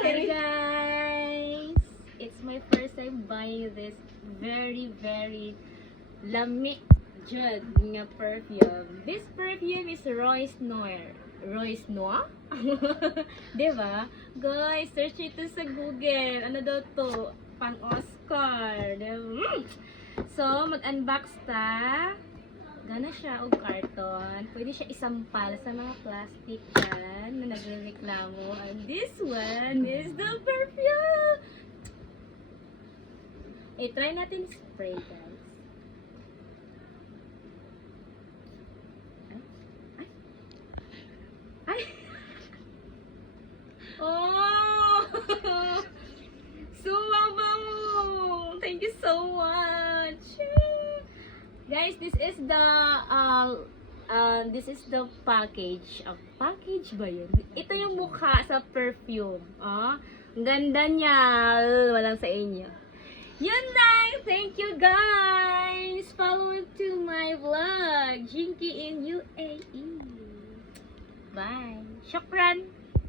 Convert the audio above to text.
Hi guys! It's my first time buying this very lamig jud nga perfume. This perfume is Royce Noir. Royce Noir? Diba? Guys, search ito sa Google. Ano daw to? Pang Oscar. Diba? So, mag-unbox ta. Gana siya og karton. Pwede siya isampal sa mga plastic dyan na nagrereklamo. And this one is the perfume! Try natin spray, guys. Ay! Oh! So mabango! Thank you so much! Guys, this is the package. Package ba yun? Ito yung mukha sa perfume. Ang ganda niya. Walang sa inyo. Yun lang. Thank you guys. Follow to my vlog. Jinky in UAE. Bye. Shukran.